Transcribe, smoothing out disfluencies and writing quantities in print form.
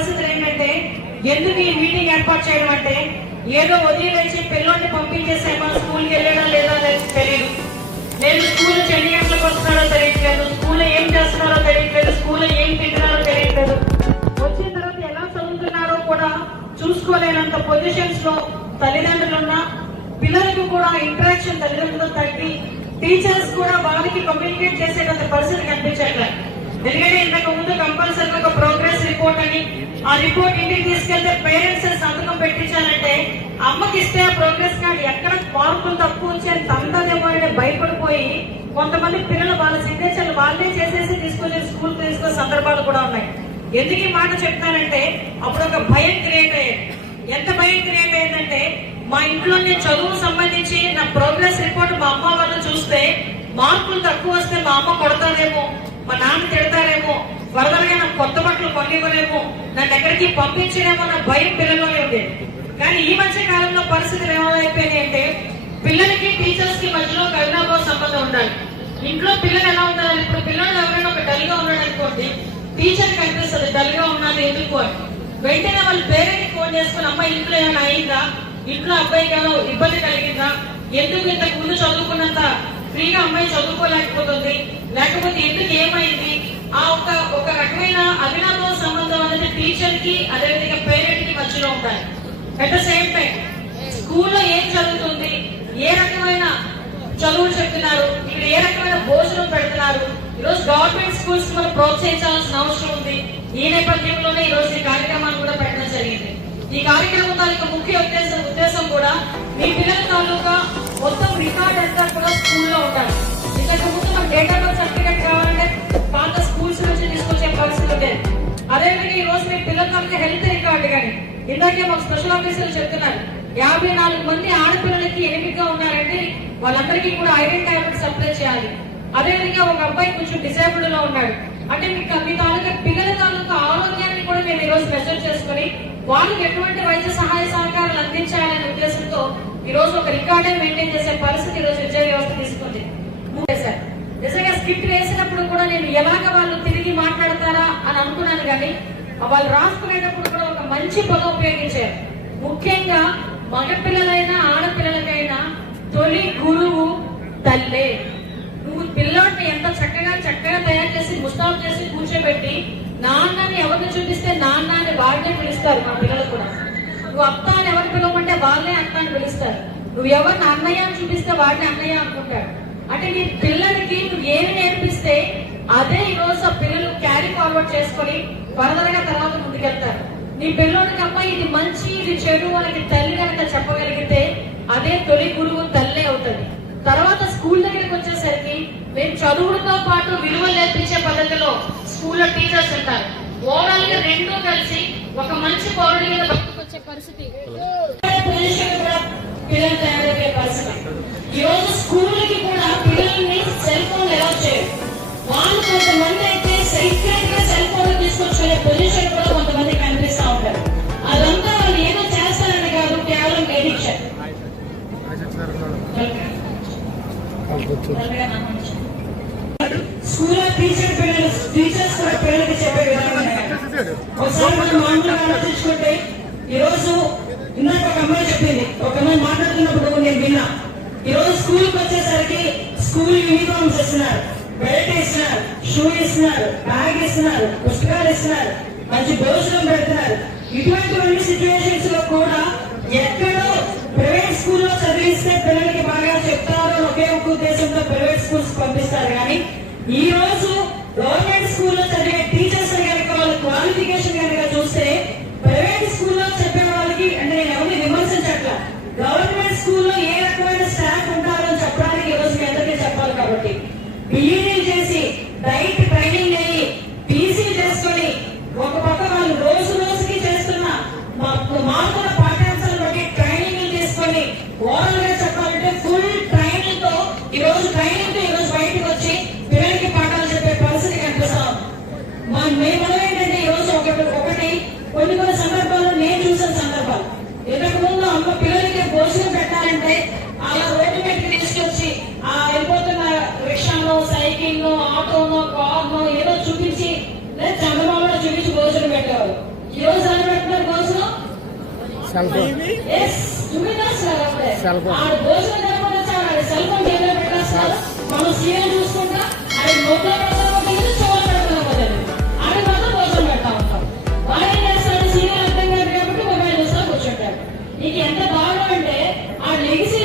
పరిస్థితులు ఏంటంటే ఎందుకు ఈ మీటింగ్ ఏర్పాటు చేయడం అంటే ఏదో వదిలేసి పిల్లల్ని పంపించేసేమో స్కూల్కి వెళ్ళడం లేదా తెలియదు, లేదు స్కూల్ ఎన్ని గంటలకు వస్తున్నారో తెలియట్లేదు, స్కూల్లో ఏం చేస్తున్నారో తెలియట్లేదు, స్కూల్లో ఏం తింటున్నారో తెలియట్లేదు, వచ్చిన తర్వాత ఎలా చదువుతున్నారో కూడా చూసుకోలేనంత పొజిషన్స్ లో తల్లిదండ్రులు ఉన్న పిల్లలకు కూడా ఇంటరాక్షన్ తల్లిదండ్రులతో తగ్గి టీచర్స్ కూడా వాళ్ళకి కమ్యూనికేట్ చేసేటంత పరిస్థితి కనిపించట్లేదు. ఎందుకంటే ఇంతకు ముందు కంపల్సరీ ఒక ప్రోగ్రెస్ రిపోర్ట్ అని ఆ రిపోర్ట్ ఇంటికి తీసుకెళ్తే పేరెంట్స్ సంతకం పెట్టించాలంటే అమ్మకి ఇస్తే ఆ ప్రోగ్రెస్ కార్డు ఎక్కడ మార్కులు తక్కువ వచ్చి తంతదేమో అని భయపడిపోయి కొంతమంది పిల్లలు వాళ్ళ సిగ్నేచర్లు వాళ్ళే చేసేసి తీసుకొచ్చి స్కూల్ తీసుకునే సందర్భాలు కూడా ఉన్నాయి. ఎందుకు ఈ మాట చెప్తానంటే అప్పుడు ఒక భయం క్రియేట్ అయ్యేది. ఎంత భయం క్రియేట్ అయ్యిందంటే మా ఇంట్లో నేను చదువు సంబంధించి నా ప్రోగ్రెస్ రిపోర్ట్ మా అమ్మ వాళ్ళు చూస్తే మార్కులు తక్కువ వస్తే మా అమ్మ కొడతాదేమో, మా నాన్న తిడతారేమో, వరదలుగా నాకు కొత్త బట్టలు కొనివ్వలేమో, నన్ను ఎక్కడికి పంపించలేమో నా భయం పిల్లల్లోనే ఉండేది. కానీ ఈ మధ్య కాలంలో పరిస్థితులు ఏమైపోయినాయి అంటే పిల్లలకి టీచర్స్ కి మధ్యలో కరుణాభావ సంబంధం ఉండాలి. ఇంట్లో పిల్లలు ఎలా ఉండాలి, ఇప్పుడు పిల్లలు ఎవరైనా ఒక డల్ గా ఉన్నాడు అనుకోండి, టీచర్ కనిపిస్తుంది డల్ గా ఉన్నాడు ఎందుకు అని. వెంటనే వాళ్ళ పేరెంట్కి ఫోన్ చేసుకుని అమ్మ ఇంట్లో ఏమైనా అయిందా, ఇంట్లో అబ్బాయికి ఏమైనా ఇబ్బంది కలిగిందా, ఎందుకు ఇంతకు ముందు చదువుకున్నంత ఫ్రీగా అమ్మాయి చదువుకోలేకపోతుంది, లేకపోతే ఎందుకు ఏమైంది, ఆ ఒక రకమైన అవినాభావ సంబంధం అనేది టీచర్ కి అదేవిధంగా పేరెంట్ కి మధ్యలో ఉండాలి. అట్ ద సేమ్ టైం స్కూల్లో ఏం జరుగుతుంది, ఏ రకమైన చదువులు చెప్తున్నారు, ఇక్కడ ఏ రకమైన భోజనం పెడుతున్నారు, ఈరోజు గవర్నమెంట్ స్కూల్స్ మనం ప్రోత్సహించాల్సిన అవసరం ఉంది. ఈ నేపథ్యంలోనే ఈ రోజు ఈ కార్యక్రమాన్ని కూడా పెట్టడం జరిగింది. ఈ కార్యక్రమం తాలూకా ముఖ్య ఉద్దేశం కూడా మీ పిల్లల తాలూకా మొత్తం రికార్డ్ అంతా కూడా స్కూల్లో ఉండాలి. ఇంతకు ముందు మన డేటా బర్త్ సర్టిఫికేట్ కావాలంటే పాత స్కూల్స్ నుంచి తీసుకొచ్చే పరిస్థితి ఉండేది. అదేవిధంగా ఈ రోజు మీ పిల్లల తాలూకా హెల్త్ రికార్డు కానీ ఇందాకే మాకు స్పెషల్ ఆఫీసర్లు చెప్తున్నారు 54 మంది ఆడపిల్లలకి ఎనిమిదిగా ఉన్నారంటే వాళ్ళందరికీ కూడా ఐరన్ టాబ్లెట్ సప్లై చేయాలి. అదేవిధంగా ఒక అబ్బాయి కొంచెం డిసేబుల్డ్ లో ఉన్నాడు అంటే మీ తాలూకా పిల్లల తాలూకా ఆరోగ్యాన్ని కూడా మేము ఈ రోజు మెజర్ చేసుకుని వాళ్ళకి ఎటువంటి వైద్య సహాయ సహకారాలు అందించాలనే ఉద్దేశంతో ఈ రోజు ఒక రికార్డే మెయింటైన్ చేసే పరిస్థితి ఈ రోజు విద్యా వ్యవస్థ తీసుకుంది. నిజంగా స్కిట్ వేసినప్పుడు కూడా నేను ఎలాగ వాళ్ళు తిరిగి మాట్లాడతారా అని అనుకున్నాను, కానీ వాళ్ళు రాసుకునేటప్పుడు కూడా ఒక మంచి పదం ఉపయోగించారు. ముఖ్యంగా మగపిల్లలైనా ఆడపిల్లలకైనా తొలి గురువు తల్లే. నువ్వు పిల్లోడిని ఎంత చక్కగా తయారు చేసి ముస్తాబు చేసి కూర్చోబెట్టి నాన్నని ఎవరిని చూపిస్తే నాన్నని వాళ్ళే పిలుస్తారు. మా పిల్లలు కూడా నువ్వు అత్త అని ఎవరిని పిలవమంటే వాళ్ళే అత్త అని పిలుస్తారు. నువ్వు ఎవరిని అన్నయ్య అని చూపిస్తే వాడిని అన్నయ్య అనుకుంటాడు. అంటే నీ పిల్లలకి నువ్వు ఏమి నేర్పిస్తే అదే ఈ రోజు ఆ పిల్లలు క్యారీ ఫార్వర్డ్ చేసుకొని ఫర్దర్గా తర్వాత ముందుకెళ్తారు. నీ పిల్లోడికి అమ్మ ఇది మంచి ఇది చెడు వాళ్ళకి తల్లి కనుక చెప్పగలిగితే అదే తొలి గురువు తల్లే అవుతుంది. తర్వాత స్కూల్ దగ్గరికి వచ్చేసరికి మేము చదువులతో పాటు విలువలు నేర్పించే పద్ధతిలో స్కూల్లో టీచర్స్ ఉంటారు. ఓవరాల్ గా రెండూ కలిసి ఒక మంచి పౌరుడిగా బతుకొచ్చే పరిస్థితి పిల్లలు తయారయ్యే పరిస్థితి. ఈ రోజు స్కూల్కి కూడా పిల్లల్ని సెల్ ఫోన్ ఎలా చేయరు. వాళ్ళు కొంతమంది అయితే సీక్రెట్ గా సెల్ ఫోన్ తీసుకొచ్చుకునే పొజిషన్ కూడా కొంతమంది కనిపిస్తూ ఉంటారు. అదంతా వాళ్ళు ఏదో చేస్తారని కాదు, కేవలం ఎడిక్షన్. స్కూల్ టీచర్స్ కూడా పిల్లలకి చెప్పే విధానం ఒకసారి మనం మామూలుగా ఆలోచించుకుంటే ఈ రోజు ఇందాక ఒక అమ్మాయి చెప్పింది, ఒక అమ్మాయి మాట్లాడుతున్నప్పుడు నేను విన్నా. ఈ రోజు స్కూల్కి వచ్చేసరికి స్కూల్ యూనిఫామ్స్ ఇస్తున్నారు, బెల్ట్ ఇస్తున్నారు, షూ ఇస్తున్నారు, బ్యాగ్ ఇస్తున్నారు, పుస్తకాలు ఇస్తున్నారు, మంచి భోజనం పెడుతున్నారు. ఇటువంటి సిచ్యువేషన్స్ లో కూడా ఎక్కడో ప్రైవేట్ స్కూల్లో చదివిస్తే పిల్లలకి బాగా చెప్తారు ఒకే ఒక ఉద్దేశంతో ప్రైవేట్ స్కూల్స్ పంపిస్తారు. కానీ ఈ రోజు గవర్నమెంట్ స్కూల్లో చదివే టీచర్స్ కనుక వాళ్ళ క్వాలిఫికేషన్ కనుక చూస్తే ప్రైవేట్ స్కూల్లో చెప్పే వాళ్ళకి అంటే నేను ఎవరిని విమర్శించట్లా, గవర్నమెంట్ స్కూల్లో ఏ రకమైన స్టాఫ్ ఉంటారో అని చెప్పడానికి ఈ రోజు మీ అందరికీ చెప్పాలి. కాబట్టి బిఈడీ చేసి డైట్ ట్రైనింగ్ అయ్యి పీసీ చేసుకొని ఒక పక్క వాళ్ళు రోజుకి చేస్తున్న మారుతున్న పాఠ్యాంశాలను బట్టి ట్రైనింగ్ తీసుకొని ఓవరాల్ గా చెప్పాలంటే ఫుల్ ట్రైనింగ్ తో ఈ రోజు బయటకు వచ్చి పిల్లలకి పాఠాలు చెప్పే పరిస్థితి కనిపిస్తుంది. సెల్ ఫోన్ చూపించేస్తారు అప్పుడే సెల్ ఫోన్ ఆడు భోజనం తినకుండా వచ్చాడు ఆడు సెల్ ఫోన్ చేతిలో పెట్టేస్తారు మనం సీరియల్ చూసుకుంటా ఆడి నోట్లో పెడతామో చెవులు పెడతామో తెలియదు ఆడి మాత్రం భోజనం పెడతా ఉంటాం వాడు ఏం చేస్తాడు సీరియల్ అర్థం కాదు కాబట్టి మొబైల్ చూస్తా కూర్చుంటాడు నీకు ఎంత దారుణం అంటే ఆడు లెగిసి